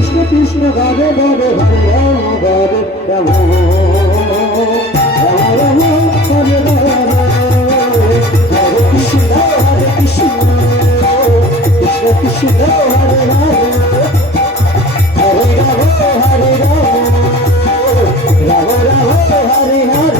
কৃষ্ণ কৃষ্ণ, গাবে গাবে রাম গাবে রাম। রাম হরে রাম হরে কৃষ্ণ হরে কৃষ্ণ। কৃষ্ণ কৃষ্ণ, হরে রাম। হরে রাম হরে রাম। রাম রাম, হরে হরে